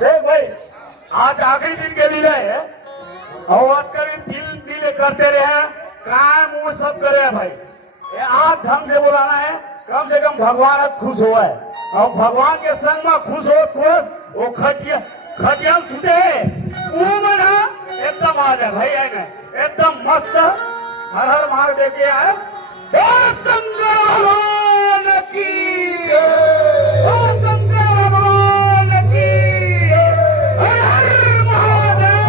देख भाई, आज आखिरी दिन के लिए है और दिल करते रहे, काम वो सब करे भाई। ये आज ढंग से बुलाना है, कम से कम भगवान आज खुश हुआ है और भगवान के संग में खुश हो वो खटिया छूटे एकदम आ जाए भाई, है ना एकदम मस्त। हर हर महादेव के आए शंकर भगवान की, शंकर भगवान की, हर हर महादेव।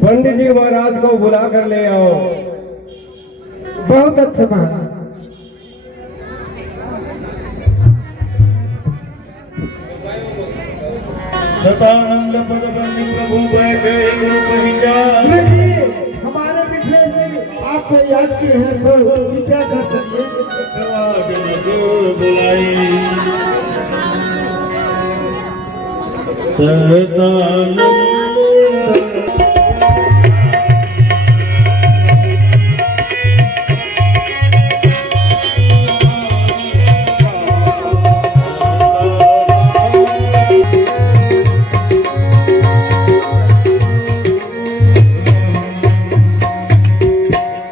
पंडित जी महाराज को बुला कर ले आओ। बहुत अच्छा बात। सदानंद पद बंदी प्रभु बैठे गुरु पहचान। हमारे पिछले में आपको याद किए हैं तो क्या कर सकते बुलाई सदानंद।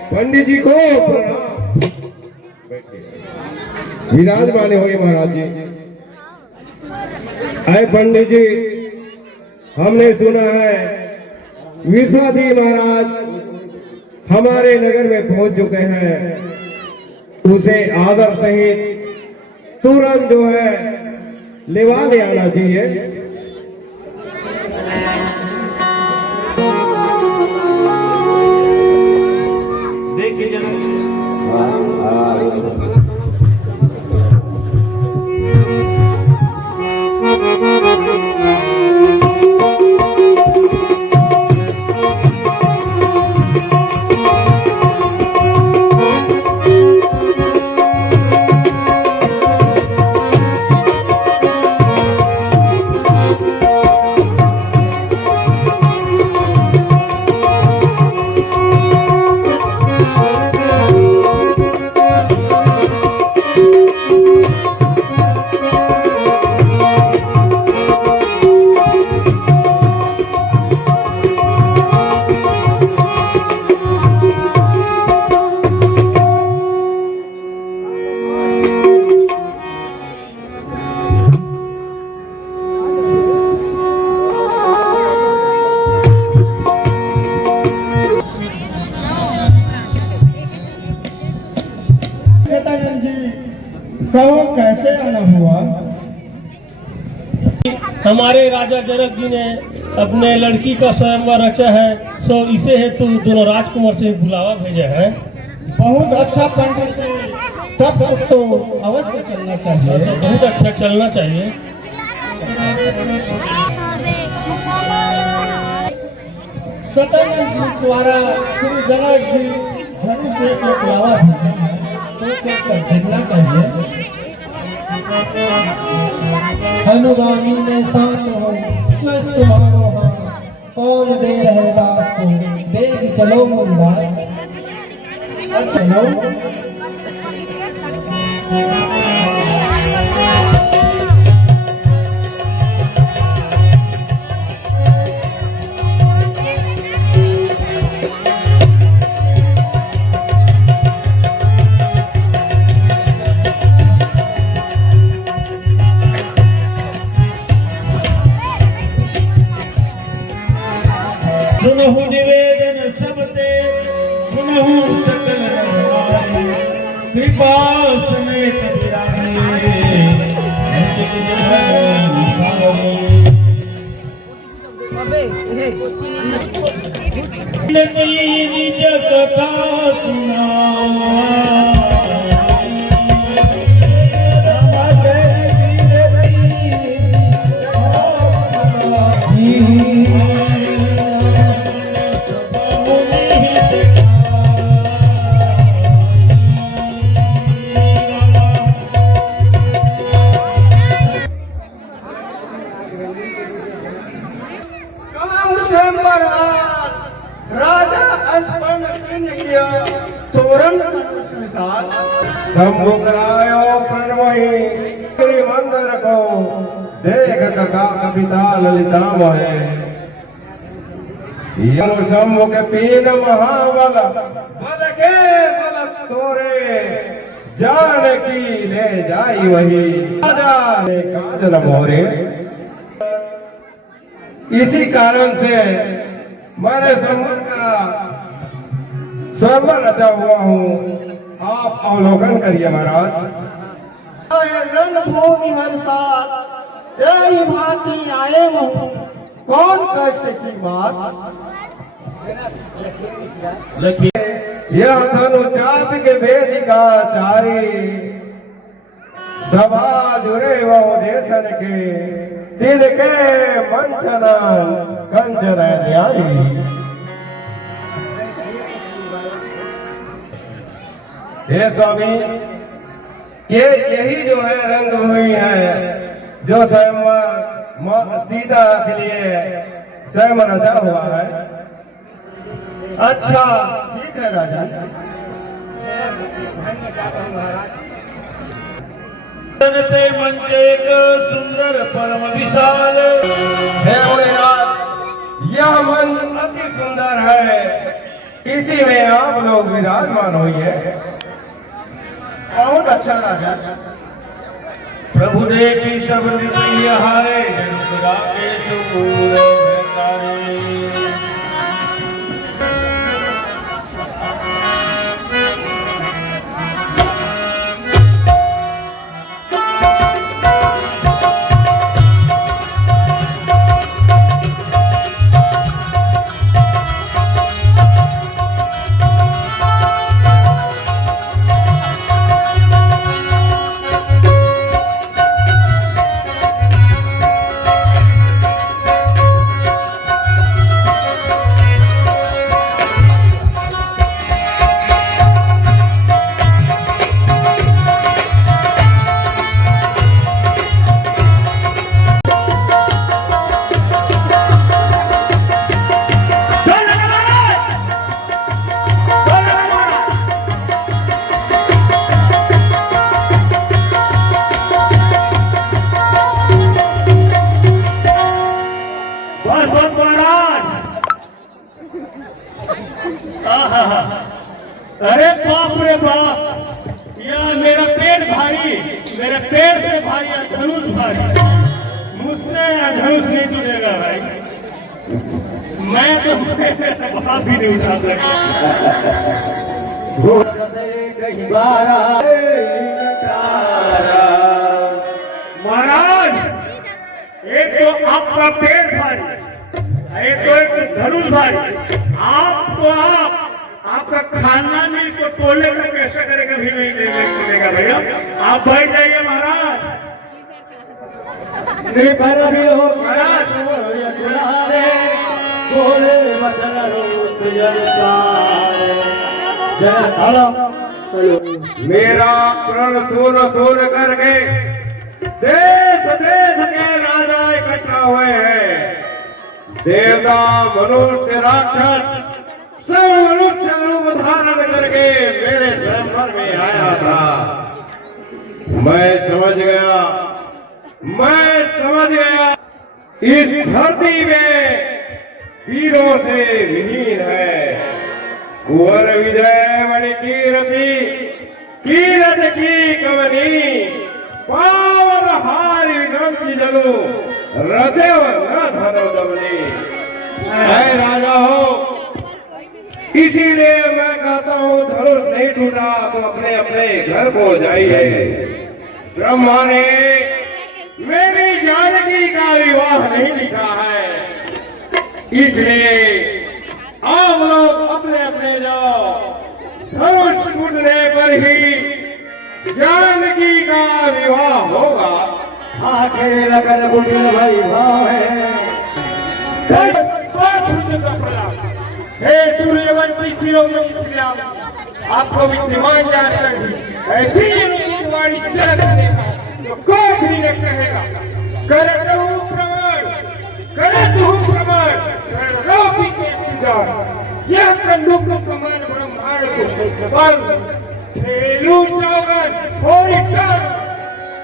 पंडित जी को प्रणाम। विराजमान हुए महाराज जी। आए पंडित जी, हमने सुना है विश्वाधी महाराज हमारे नगर में पहुंच चुके हैं। उसे आदर सहित तुरंत जो है लेवा ले आना चाहिए। कैसे आना हुआ? हमारे राजा जनक जी ने अपने लड़की का स्वयंवर रचा है, सो इसे हेतु दोनों राजकुमार से बुलावा भेजा है। बहुत अच्छा पंडित जी, तब तो अवश्य चलना चाहिए। बहुत अच्छा चलना चाहिए। सत्यानंद जी द्वारा श्री जनक जी धनी से बुलावा भेजा है, सोच कर देखना चाहिए। अनुगामी में शांत हो, स्वस्थ मानो हो, कौन दे रहे दास को, देख चलो मुराद। चलो सुनहु निवेदन सबते सुनहु सकल रखवारे कृपा समेत बिराजे मेरी जग का राजा अस्पर्ण किन किया तोरण धनुष विशाल संभुकरायो प्रणमहि श्री मंदिर को देख कका कविता ललिता मोहे यनु शंभु के पीन महाबल बल के बल तोरे जान की ले जाई वही राजा ने काज न मोरे। इसी कारण से मैंने संबंध का सर्वर रचा हुआ हूँ, आप अवलोकन करिए महाराज। रणभूमि हर साथ यही भांति आए हूँ, कौन कष्ट की बात। यह धनु चाप के वेदिका चारी सभा जुरे वो देशन के दिल के मंचन कंचन न्यारी। हे स्वामी, ये यही जो है रंगभूमि है जो स्वयं सीता के लिए स्वयं रचा हुआ है। अच्छा ठीक है राजा। ते मंच एक सुंदर परम विशाल हे भोलेनाथ, यह मंच अति सुंदर है, इसी में आप लोग विराजमान होइए। बहुत अच्छा राजा। प्रभु देखी सब नित्य हारे जनुसुरा के सूर तारे। अरे बाप रे बाप, यह मेरा पेट भारी, मेरे पेट से भारी है धनुष भारी। मुझसे धनुष नहीं टूटेगा भाई, मैं तो बाप भी नहीं उठा सकता। महाराज, एक तो आपका पेट भारी, एक धनुष भारी, आपका खाना भी इसको तोड़ने का कैसा करेगा भी नहीं देगा भैया। आप बैठ जाइए महाराज। मेरा प्रण सुन सुन करके देश देश के राजा इकट्ठा हुए हैं। देवता मनुष्य राक्षस सब मनुष्य रूप धारण करके मेरे स्वयंवर में आया था। मैं समझ गया इस धरती में वीरों से विहीन है। कुंवर विजय मणि कीरत की कमनी पावन हारी ग्रंथि जलू रथे न धनो दमनी। राजा हो इसीलिए मैं कहता हूँ धनुष नहीं टूटा तो अपने अपने घर को जाइए। ब्रह्मा ने मेरी जानकी का विवाह नहीं लिखा है, इसलिए आप लोग अपने अपने जाओ। धनुष टूटने पर ही जानकी का विवाह होगा। आखिर लगन बुढ़ी भाई भाव है। हे सूर्यवंशी शिरोमणि श्री राम, आपको विद्यमान जानकर ही ऐसी वाणी चल देगा तो कोई भी न कहेगा करत हूँ प्रमाण, करत हूँ प्रमाण, रोपी के सुजान यह कंदुक समान ब्रह्मांड को बल खेलू चौगन होरी कर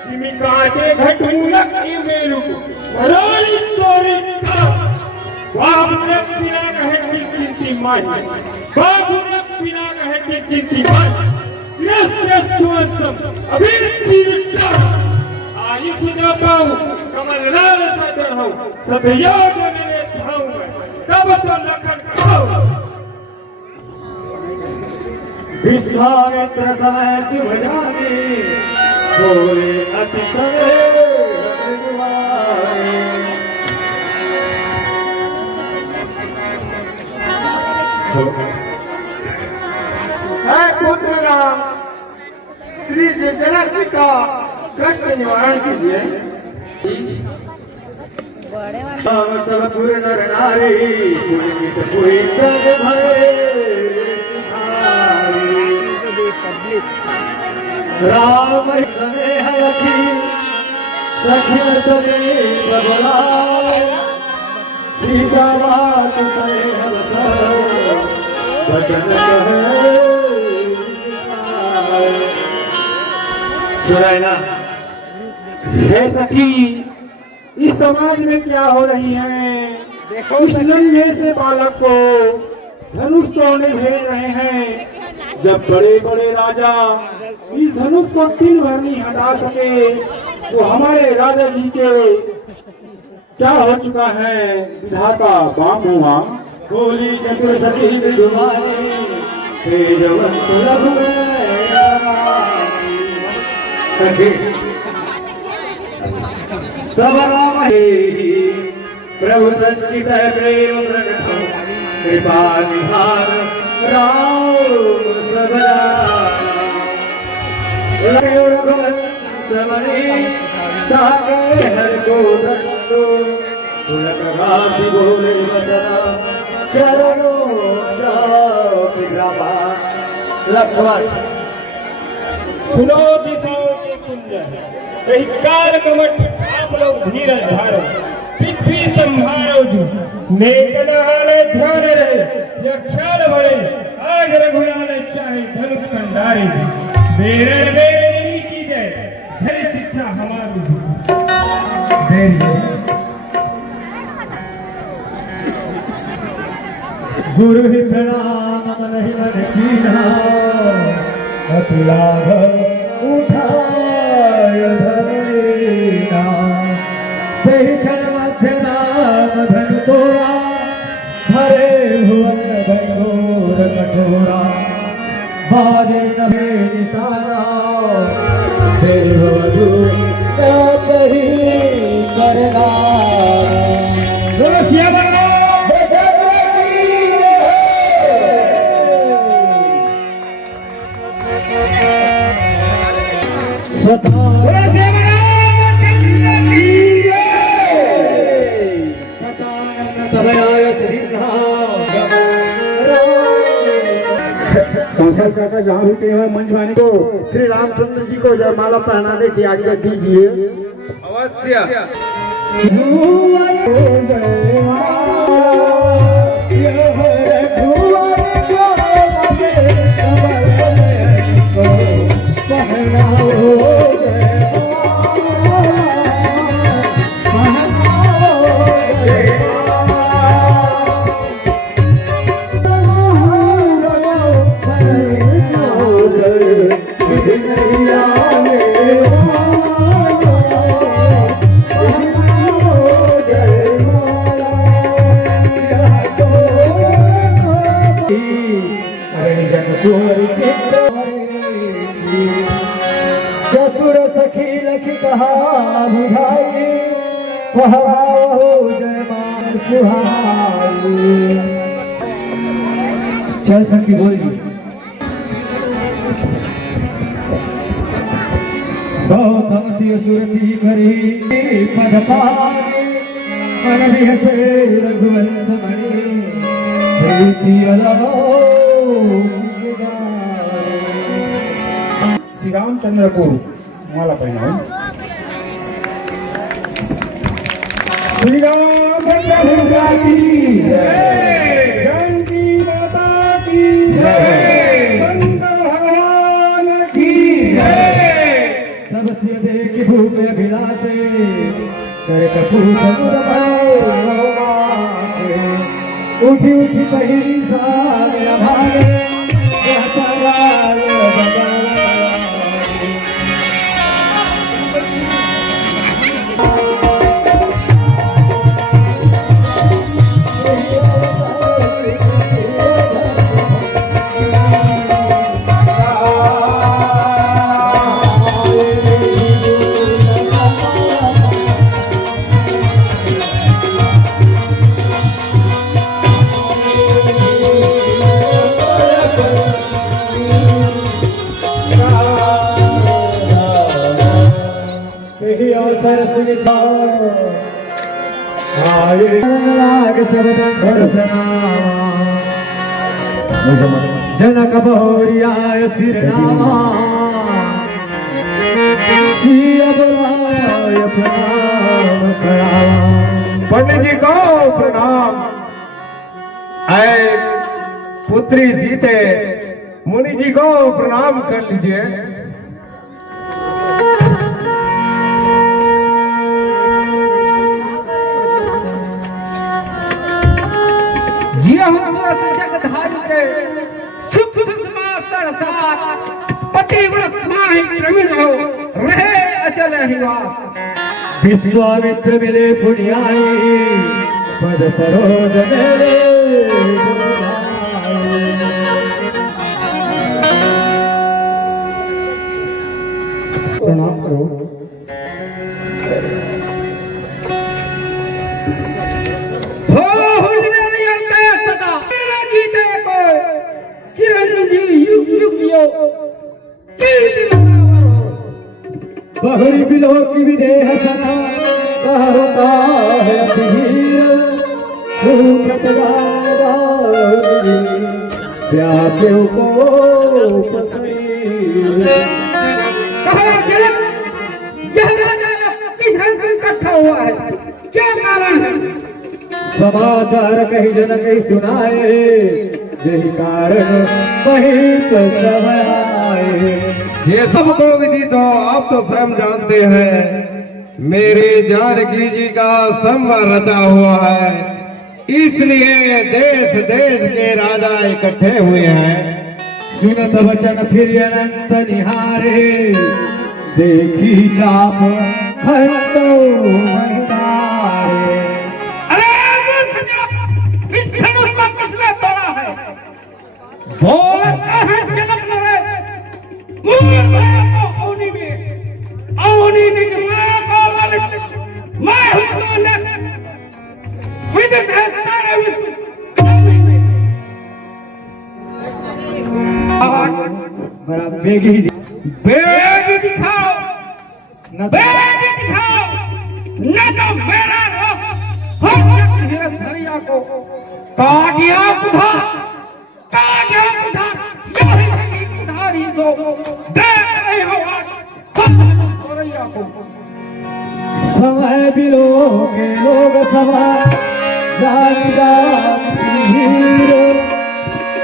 जिमी काचे घटूलक मेरू रोली तोरी बाबूने पिना कहे चिंती माई, बाबूने पिना कहे चिंती माई, श्रेष्ठ सुवंशम अबीर चीरता आई सुजा पाऊं कमल लाल सा चढ़ाऊं सब याद मेरे भाऊं तब तो लखन खाऊं। विश्वामित्र समय शुभ जाने बोले अति करे पुत्र राम श्री जनक जी का कष्ट निवारण कीजिए। पूर्ण नारी राम सीता सुनैना, हे सखी, इस समाज में क्या हो रही है? देखो इस नन्हे से बालक को धनुष तोड़ने भेज रहे हैं। जब बड़े बड़े राजा इस धनुष को तीर भर नहीं हटा सके तो हमारे राजा जी के क्या हो चुका है? विधाता बाम हुआ बोली चतुर्सती विधुवानी तेजवंत सब राम प्रभु संचित प्रेम प्रकट कृपा निहार राम सबरा सागे हर को दंडो तुलक बोले बचना चरणों लक्ष्मण सुनो दिशाओं के कुंज, कहीं काल कमठ आप लोग धीरज धारो, पृथ्वी संभारो जो नेकनाले ध्यान रहे या ख्याल बड़े आज रघुनाले चाहे धनुष कंडारे बेरड़ बेरड़ की जय धैर्य शिक्षा हमारी गुरु ही प्रणाम मन ही मन कीना अतुलाभ उठाय धरीना तेहि क्षण मध्य नाम धन तोरा हरे भुवन घोर कठोरा बाजे नभे निशाना देवदू कही करना चाचा जहाँ रुके हुए मंच वाले को श्री रामचंद्र जी को जयमाला पहनाने की आज्ञा दीजिए। अवश्य। Yeah. कहो जय मां सुहाई। चल सखी बोली। गौतम सिंह सुरती करी पद पाए मन विहसे रघुवंश मणि प्रीति अलगो श्री रामचंद्र को माला पहनाओ। श्री रामचंद्र की जय, जानकी माता की जय, शंकर भगवान की जय। सबसे देख भूप अभिलाषे कर कपूर उठी उठी पहली साल भागे जनक बहुरियाय सिरनामा पंडित जी को प्रणाम। आए पुत्री जीते मुनि जी को प्रणाम कर लीजिए। जगधारी के सुख सुषमा सरसात पतिव्रत माहि प्रवीण हो रहे अचल हिवा। विश्वामित्र मिले पुण्याई पद सरोज मेरे प्रणाम करो। बहुरी बिलो की विदेह सना कहता है अधीर भूखत व्याप्यों को इकट्ठा हुआ है, क्या कारण है? समाचार कहीं जन कहीं सुनाए यही कारण वही तो सब आए। ये सबको विदित हो, आप तो स्वयं जानते हैं मेरे जानकी जी का संवर रचा हुआ है, इसलिए देश देश के राजा इकट्ठे हुए हैं। सुनत वचन फिर अनंत निहारे देखी चाप हंसो मंदारे। इस धनुष को किसने तोड़ा है? बोलता है जनक नरेश, मैं हूं दौलत, विदित है सारे विश्व। बड़ा बेगी बेग दिखाओ, बेग दिखाओ, न तो मेरा धरिया को काटिया कुठार, काटिया कुठार, यही कुठारी सो दे नहीं हो धरिया को। समय बिलो के लोग सभा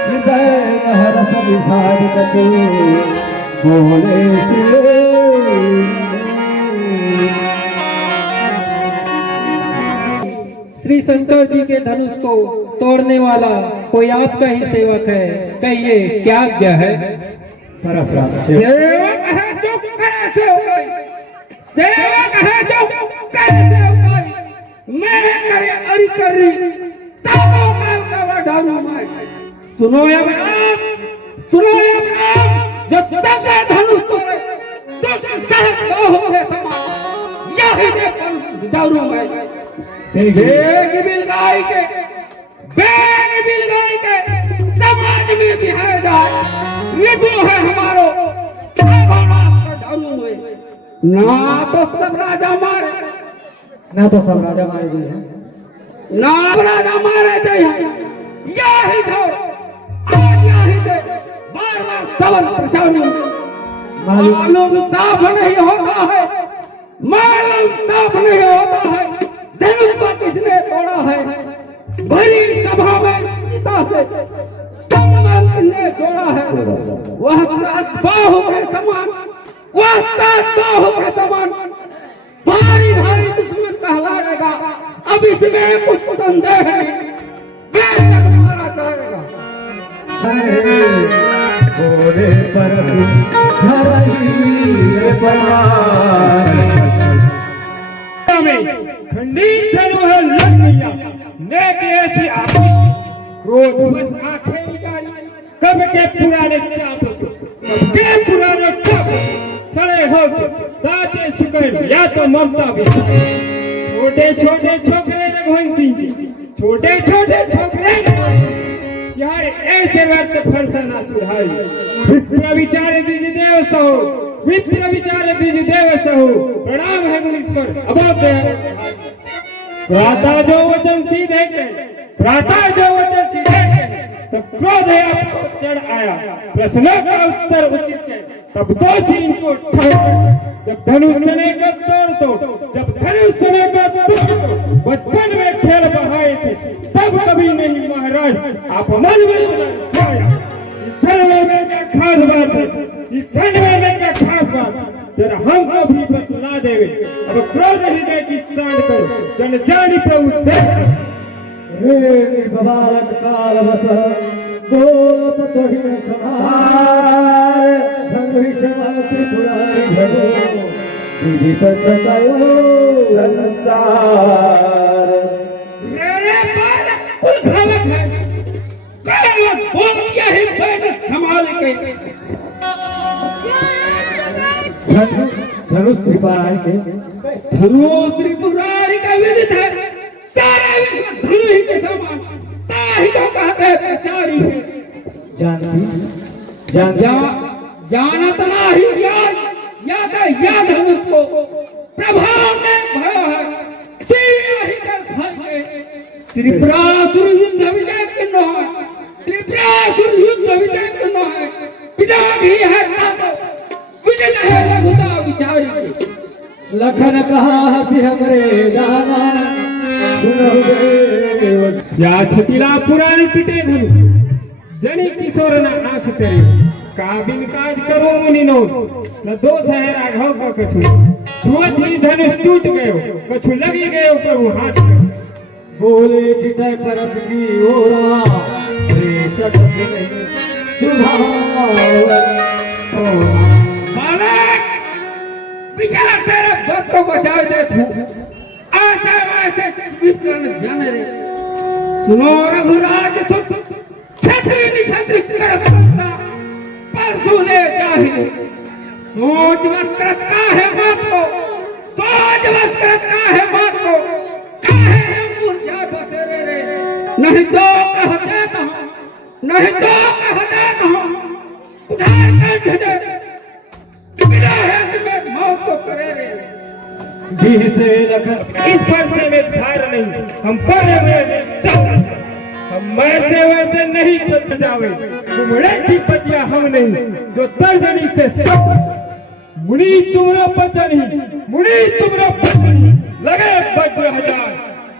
हृदय हरस विषाद कटो बोले श्री शंकर जी के धनुष को तोड़ने वाला कोई आपका ही सेवक है, कहिए क्या आज्ञा है? सेवक है जो कैसे हो गई, सेवक है जो कैसे हो गई, मैं करे अरि करी ताको माल का ढारू मैं। सुनो ये नाम, सुनो ये नाम, जो सबसे धनुष तोड़े तो सहज हो गए समा। यही दे पर दारू में बेग बिलगाई के समाज में बिहार जाए ये तो है हमारो दारू में ना तो सब राजा मारे ना तो सब राजा मारे जी हैं, ना राजा मारे जाए यही ढोर आज यही से बार बार सवन प्रचार मालूम साफ नहीं होता है, मालूम साफ नहीं होता है धनुष को किसने तोड़ा है, भरी सभा में सीता से कमल ने जोड़ा है, वह सात बाहु के समान, वह सात बाहु के समान भारी भारी दुश्मन कहलाएगा, अब इसमें कुछ संदेह नहीं, बेशक मारा जाएगा। घोड़े पर धरही परमार में खंडित धनु है लड़कियां नेक ऐसी आपकी क्रोध बस आंखें निकाली कब के पुराने चाप कब के पुराने चाप सड़े हो दाते सुकर या तो ममता भी छोटे छोटे छोकरे रघुवंश सिंह जी छोटे छोटे छोकरे यार ऐसे व्यर्थ फरसा ना सुधारी विप्र विचार दीज देव सहो विप्र विचार दीज देव सहो प्रणाम है मुनीश्वर अबोध प्रातः जो वचन सीधे के प्रातः जो वचन सीधे के तब क्रोध है आपको चढ़ आया प्रश्नों का उत्तर उचित है तब दोषी इनको जब धनुष सने का तोड़ जब धनुष सने का तोड़ बचपन में खेल बहाए थे तब कभी नहीं महाराज आप मन में इस धनवे में क्या खास बात है, इस धनवे में क्या खास बात जरा हमको भी बतला देवे अब क्रोध हृदय की शांत कर जन जानी प्रभु देख रे बालक काल बस बोलत तोहि समार धनुष त्रिपुरारी भगो विधि सतायो संसार मेरे बालक कुल घालक है काल बोल क्या ही बैठ संभाल के धनुष त्रिपुरारी के धनुष त्रिपुरारी का विदित है सारा विश्व धनु ही के समान ताहि को कहते हैं प्रचारी जानत नाही याद धनुष को प्रभाव ने भय है सीढ़ियां ही कर भागे त्रिपुरासुर युद्ध विजय किन्नो है त्रिपुरासुर युद्ध विजय किन्नो है पिता भी है ताको विजय है लघुता विचारी लखन कहा हसी हमरे जाना या छतिला पुरानी पिटे धनु जनी किशोर न आंख तेरे काबिन काज करो मुनि नो न दोष है राघव का कछु छुअत ही धनुष टूट गयो कछु लगी गयो प्रभु हाथ बोले चितय परत की ओरा रे चटक नहीं सुधावन बालक विचार तेरे बद को बचा दे तू ऐसे वैसे विप्र न जाने रे सुनो रघुराज सुत छत्री निछत्री कर सकता पर सुने चाहिए सोच बस करता है बात को सोच बस करता है बात को काहे मुरझा बसे रे नहीं तो कह देता हूँ नहीं तो कह देता हूँ उधार कर दे बिना है में मौत को करे रे से लखन इस फरसे में धार नहीं हम पर में चल हम वैसे वैसे नहीं चल जावे कुमड़े की पतिया हम नहीं जो तर्जनी से सब मुनि तुमरा बचन ही मुनि तुमरा बचन ही लगे वज्र हजार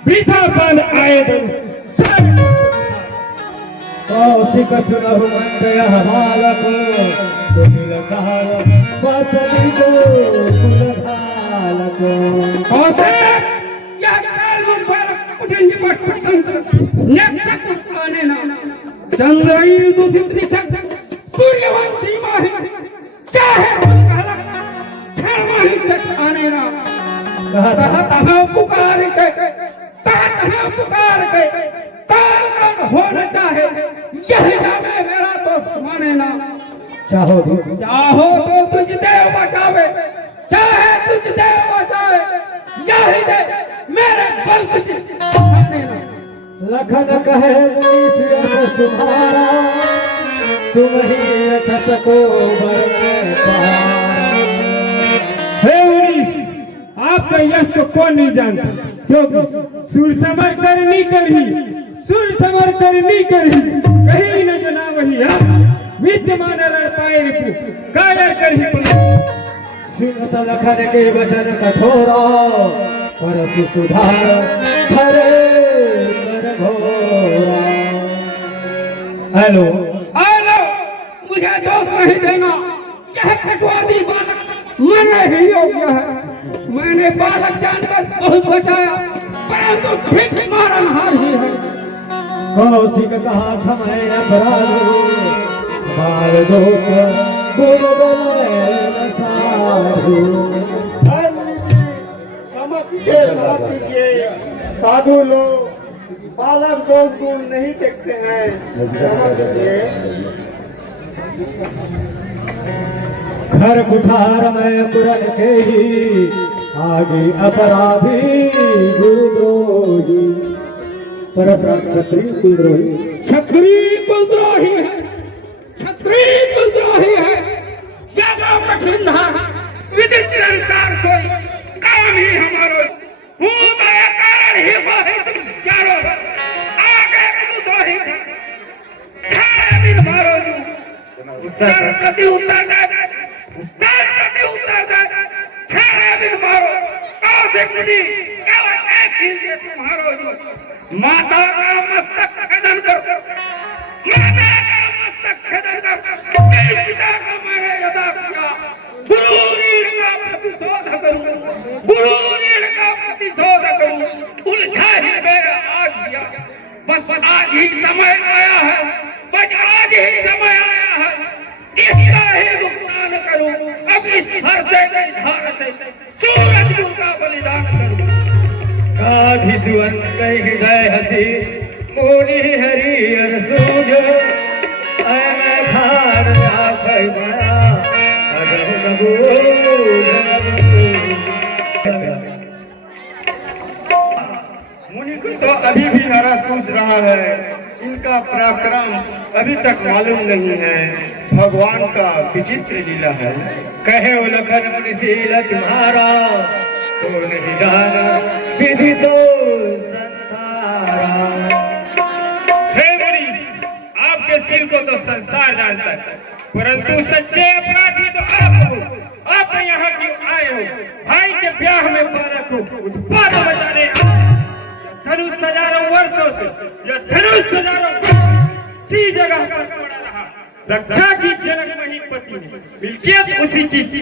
बीथा बन आए दिन कौशिक सुनहु मंडय बालक सुनील काल बसली को कुलधालक क्या काल में बालक उठेंगे पटपट नेत्र कुटाने ना चंद्रई दूषित निछक सूर्यवंशी माही चाहे कहला छावाही चटाने ना कहा पुकार के काल होना चाहे यही जावे मेरा दोस्त माने ना चाहो चाहो तो तुझ देव बचावे चाहे तुझ देव बचावे मुजाहिद मेरे बल की लखन कहे मुनीस तुम्हारा, तुम ही रखत को बरने पहाड़। हे मुनीस, आपका यश को कौन नहीं जानता, क्योंकि सुर समर करनी करही, सुर समर करनी करही, कहीं न जना वही विद्यमान रण पाए रिपु, कायर करही पुनः। सुनत लखन के वचन कठोरा, परसु सुधार हरे कर घोरा। हेलो हेलो, मुझे दोष नहीं देना, यह कटवादी बालक मरने ही योग्य है। मैंने बालक जानकर बहुत बचाया, परंतु ठीक मारनहार ही है। कौशिक कहा समय अपराधो, बाल दोष गुरुगण साधु। साधु लोग बालक दोष गुण नहीं देखते हैं, क्षमा कीजिए। घर कुठार में पुरन के ही, आगे अपराधी गुरुद्रोही। परम क्षत्रिय कुलद्रोही, क्षत्रिय कुलद्रोही है, क्षत्रिय कुलद्रोही है। ज्यादा कठिन है, विदित संसार कोई काम ही हमारो हूँ मैं कारण ही वो है तुम चारों आगे कुलद्रोही है। छाया दिन मारो तू, उत्तर प्रति उत्तर दे, उत्तर प्रति उत्तर दे। छाया दिन मारो, कौशिक मुनि केवल एक ही दे तुम्हारो जो माता का मस्तक छेदन करो, माता का मस्तक छेदन करो। मेरे पिता का मैंने अदा किया, गुरु ऋण का प्रतिशोध करूं, गुरु ऋण का प्रतिशोध करूं। उलझा ही मेरा आज किया, बस आज ही समय आया है, बस आज ही समय आया है, इसका ही भुगतान करूं। अब इस हर से धार से सूरज का बलिदान करूं। काधि सुवन कई हृदय हसी, मोनी हरि हर सूझ। मैं खान जाफर बड़ा, अगर न मुनि को तो अभी भी हरा सूझ रहा है, इनका पराक्रम अभी तक मालूम नहीं है। भगवान का विचित्र लीला है। कहे लखन मुनिशील तुम्हारा, तो नहीं जाना विधि तो संसारा। हे मुनीस, आपके सिर को तो संसार जानता है, परंतु सच्चे अपराधी तो आप हो। आप यहाँ क्यों आए हो? भाई के ब्याह में बालक हो, उत्पाद बचाने धनुष हजारों वर्षों से, यह धनुष हजारों सी जगह पर पड़ा रहा। रक्षा की जनक वही पति ने, मिल्कियत उसी की।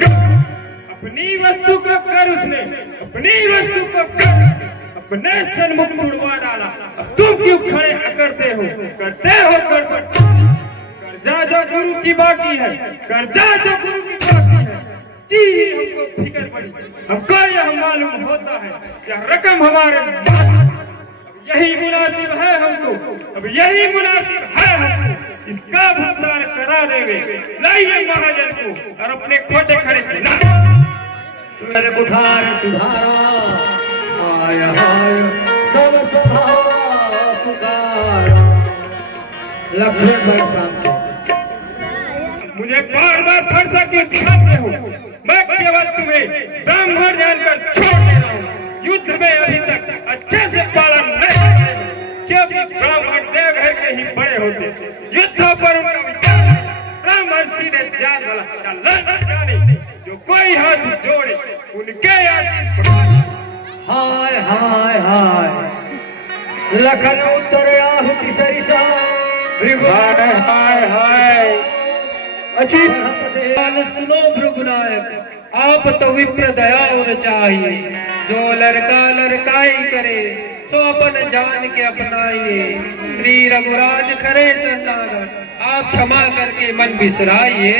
अपनी वस्तु को कर उसने, अपनी वस्तु को कर अपने सन्मुख तुड़वा डाला। अब तुम क्यों खड़े अकड़ते हो, करते हो गड़बड़। कर्जा जो गुरु की बाकी है, कर्जा जो गुरु की बाकी है, इसकी ही हमको फिक्र पड़ी। हमको यह मालूम होता है यह रकम हमारे यही मुनासिब है हमको, अब यही मुनासिब है हमको, इसका भुगतान करा देवे। लाइए महाजन को और अपने खोटे खड़े खिला। सुर बुधार सुधारा, आया हाय सब सभा पुकारा। लक्ष्मण भाई सामने, मुझे बार बार फरसा क्यों दिखाते हो? मैं केवल तुम्हें ब्राह्मण जानकर छोड़ दे रहा हूँ। युद्ध में अभी तक अच्छे से पालन नहीं किया, क्योंकि ब्राह्मण देवघर के ही बड़े होते। युद्धों पर उनका विचार ब्राह्मण सीधे जान वाला लड़ना जाने, जो कोई हाथ जोड़े उनके आशीष बढ़ाए। हाय हाय हाय लखन उत्तर आहुति सरिसा। हाय हाय हाय सुनो भृगुनायक, आप तो विप्र दयाल चाहिए। जो लड़का लड़काई करे, सो अपन जान के अपनाइए। श्री रघुराज खरे शरणागत, आप क्षमा करके मन बिसराइए।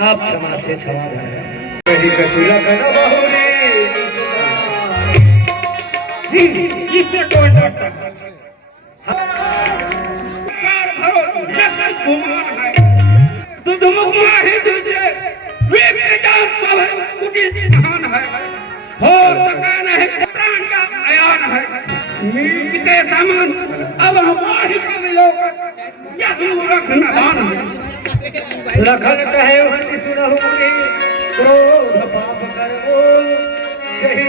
आप क्षमा से क्षमा वही कचुला कर बहुरी। इससे कौन डरता है? हो सका नहीं प्राण ज्ञान का अयान है नीच के समान अब हमारी का विलोक यह मूर्ख नादान है लखन कहे हंसी सुनहु रे क्रोध पाप कर बोल यही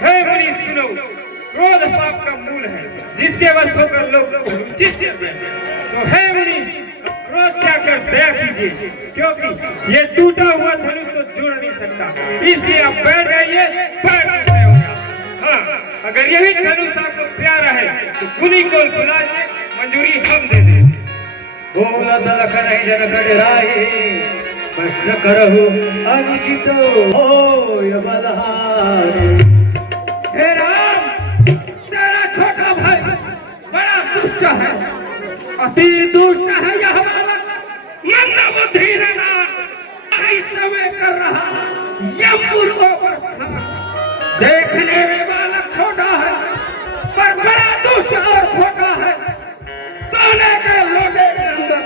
हे मुनि सुनो, क्रोध पाप का मूल है जिसके वश होकर लोग वंचित हैं। तो हे मुनि, क्रोध त्याग कर दया कीजिए, क्योंकि ये टूटा हुआ धनुष तो जुड़ नहीं सकता, इसलिए आप बैठ जाइए, बैठ नहीं होगा। हाँ, अगर यही धनुष आपको प्यारा है तो कुली को बुलाइए, मंजूरी हम दे दें। बोला लखन ही जनक डराई प्रश्न करहु अंकित हो बलहारी। हे राम, तेरा छोटा भाई बड़ा दुष्ट है, अति दुष्ट है यह बालक, मंद बुद्धि इस समय कर रहा यम पूर्वोपस्थान। देखने में बालक छोटा है पर बड़ा दुष्ट और खोटा है, सोने के लोटे के अंदर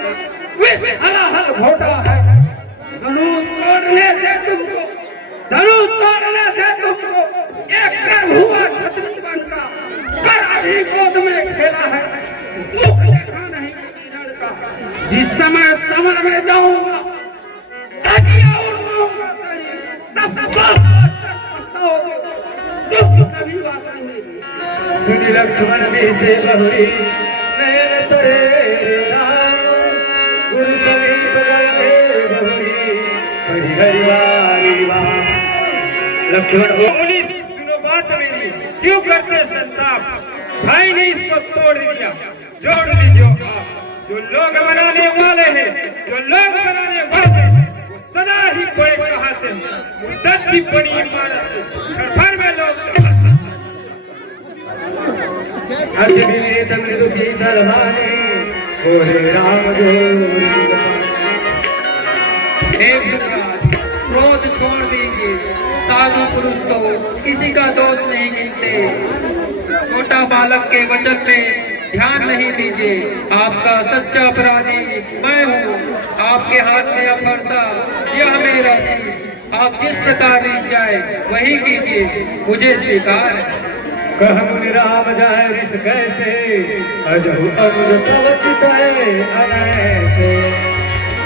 विष हलाहल घोटा है। धनुष तोड़ने से तुमको एक कर हुआ छत्री बनता, कर अभी गोद में खेला है, दुख देखा नहीं कभी लड़का। जिस समय समर में जाऊंगा धजिया उड़वाऊंगा तेरी, तब पछताओगे, दुख कभी बात नहीं। सुनि लक्ष्मण में से बहुरी मेरे तेरे राम गुरु समीप गए बहुरी हरि हरि वारी वाह। लक्ष्मण हो मुनि सुनो बात मेरी, क्यों करते संताप? भाई ने इसको तोड़ दिया, जोड़ लीजिए आप। जो लोग बनाने वाले हैं, जो लोग बनाने वाले हैं, वो सदा ही बड़े कहते हैं, दस की बड़ी इमारत क्षण भर में लोग अर्ज विनीत मृदुकी सरवानी बोले राम जो क्रोध छोड़ दीजिए, साधु पुरुष तो किसी का दोष नहीं गिनते। छोटा बालक के वचन पे ध्यान नहीं दीजिए, आपका सच्चा अपराधी मैं हूँ। आपके हाथ में अफरसा यह मेरा शीश, आप जिस प्रकार रीत जाए वही कीजिए, मुझे स्वीकार है। कह मुनि राम जाए रिस कैसे अजहु अमृत प्रवचित है अनैसे।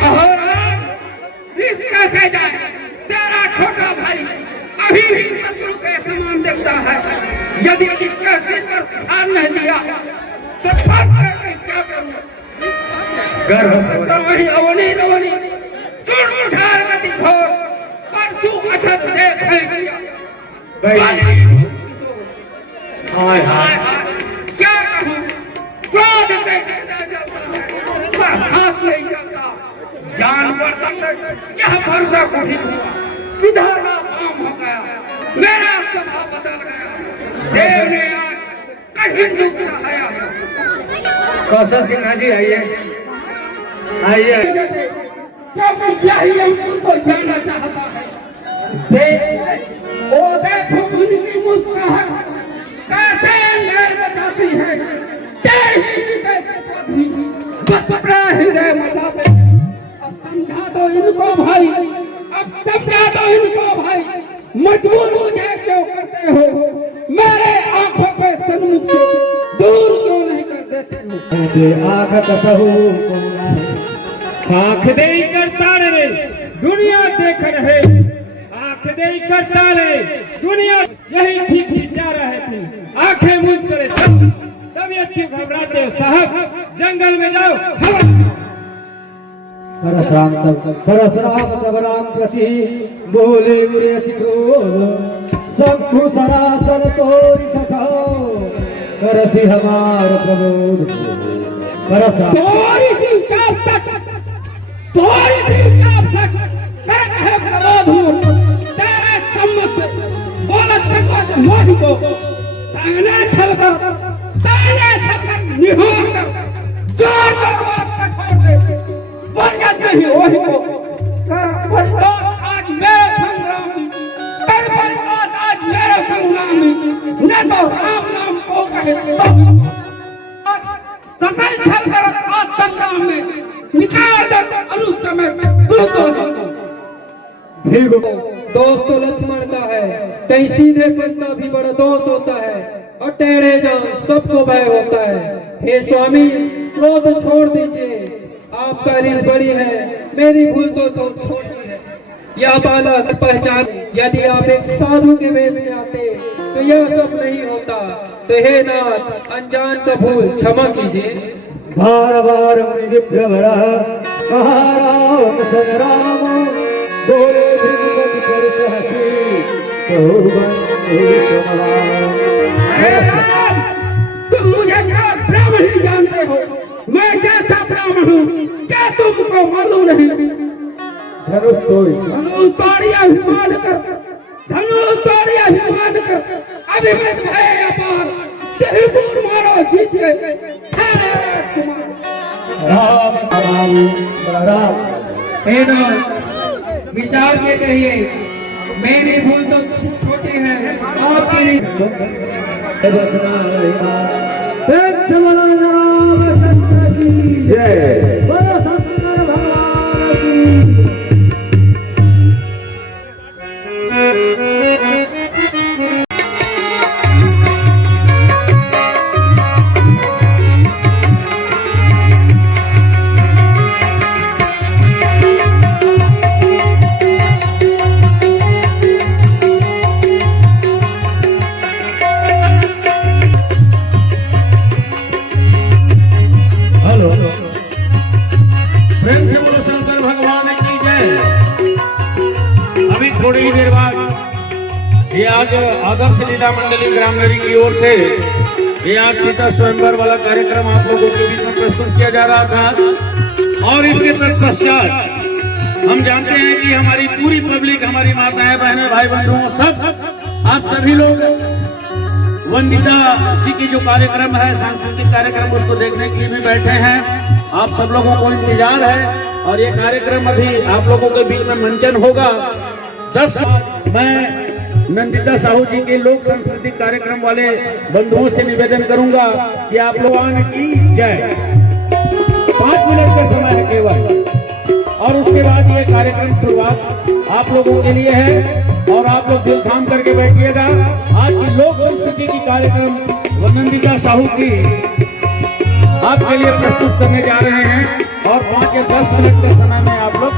अहो राम, रिस कैसे जाए? तेरा छोटा भाई अभी भी शत्रु के समान दिखता है, यदि कैसे पर ध्यान नहीं दिया तो क्या करूँ? रवनी अवनी रवनी सुन उठार गति घोर, परसु अछत देख हाय हाय क्या कहूँ? क्रोध से गिरता जाता है, पर हाथ नहीं चलता, जान पड़ता है, यह भरोसा को ही हुआ, विधाना काम हो गया, मेरा स्वभाव बदल गया, देव ने आज कठिन दुख सहाया। कौशल सिन्हा जी आइए आइए। क्योंकि यही हमको जाना चाहता है। देखो उनकी मुस्कुराहट कैसे अंधेर बचाती है, टेढ़ी भी बस अपना हृदय मचाते। अब समझा दो इनको भाई, अब समझा दो इनको भाई, मजबूर मुझे क्यों करते हो? मेरे आंखों के सन्मुख से दूर क्यों नहीं कर देते हो? आंख कसहु आंख दे करता रे दुनिया देख रहे, आंख दे करता रे दुनिया, यही ठीक विचार है तू, आंखें मूंद करे तबियत क्यों घबराते हो साहब? जंगल में जाओ, परशुराम तब राम प्रति बोले मुरे अति क्रोध, शंखु सरासन तोरि सखाओ करसी हमार प्रबोध। परशुराम तोरी सी चाप तक कर है प्रबोध हूँ, तेरे सम्मत बोलत तक मोहि को ताने छलकर निहार कर जोर कर बात का छोड़ दे, बनियत नहीं वही को परितोष आज मेरे संग्राम में, कर परितोष आज मेरे संग्राम में, न तो राम नाम को कहे तो सकल छल कर आज संग्राम में निकाल दे अनुष्ठ में तू तो दोष तो लक्ष्मण का है, कहीं सीधेपन का भी बड़ा दोष होता है और टेढ़े जान सबको भय होता है। हे स्वामी, क्रोध छोड़ दीजिए, आपका रिस बड़ी है, मेरी भूल तो छोटी है। यह बालक पहचान, यदि आप एक साधु के वेश में आते तो यह सब नहीं होता। तो हे नाथ, अनजान का भूल क्षमा कीजिए। बार बार भ्रमरा राम संग्राम बोले भृगुपति पर सहसी तो तुम मुझे क्या ब्राह्मण ही जानते हो? मैं कैसा ब्राह्मण हूँ क्या तुमको मालूम नहीं? धनुष तोड़िया हिमान कर, धनुष तोड़िया हिमान कर, अभिमत भय अपार, देहपूर मारो जीत गए राजकुमार। विचार के कहिए, मेरी भूल तो छोटी है, आपकी जय। प्रेम से बोलो शंकर भगवान की जय। अभी थोड़ी ही देर बाद ये आज आदर्श लीला मंडली ग्रामनगरी की ओर से ये आज सीता स्वयंवर वाला कार्यक्रम आप लोगों के बीच में प्रस्तुत किया जा रहा था। और इसके तत्पश्चात हम जानते हैं कि हमारी पूरी पब्लिक, हमारी माताएं बहनें भाई बंधुओं सब आप सभी लोग वंदिता जी की जो कार्यक्रम है, सांस्कृतिक कार्यक्रम, उसको देखने के लिए भी बैठे हैं। आप सब लोगों को इंतजार है और ये कार्यक्रम अभी आप लोगों के बीच में मंचन होगा। 10 मैं नंदिता साहू जी के लोक सांस्कृतिक कार्यक्रम वाले बंधुओं से निवेदन करूंगा कि आप लोग की जय। 5 मिनट का समय है केवल और उसके बाद ये कार्यक्रम शुरुआत आप लोगों के लिए है और आप लोग दिल थाम करके बैठिएगा। आज की लोक संस्कृति की कार्यक्रम नंदिता साहू की आपके लिए प्रस्तुत करने जा रहे हैं और 5 या 10 मिनट के समय में आप लोग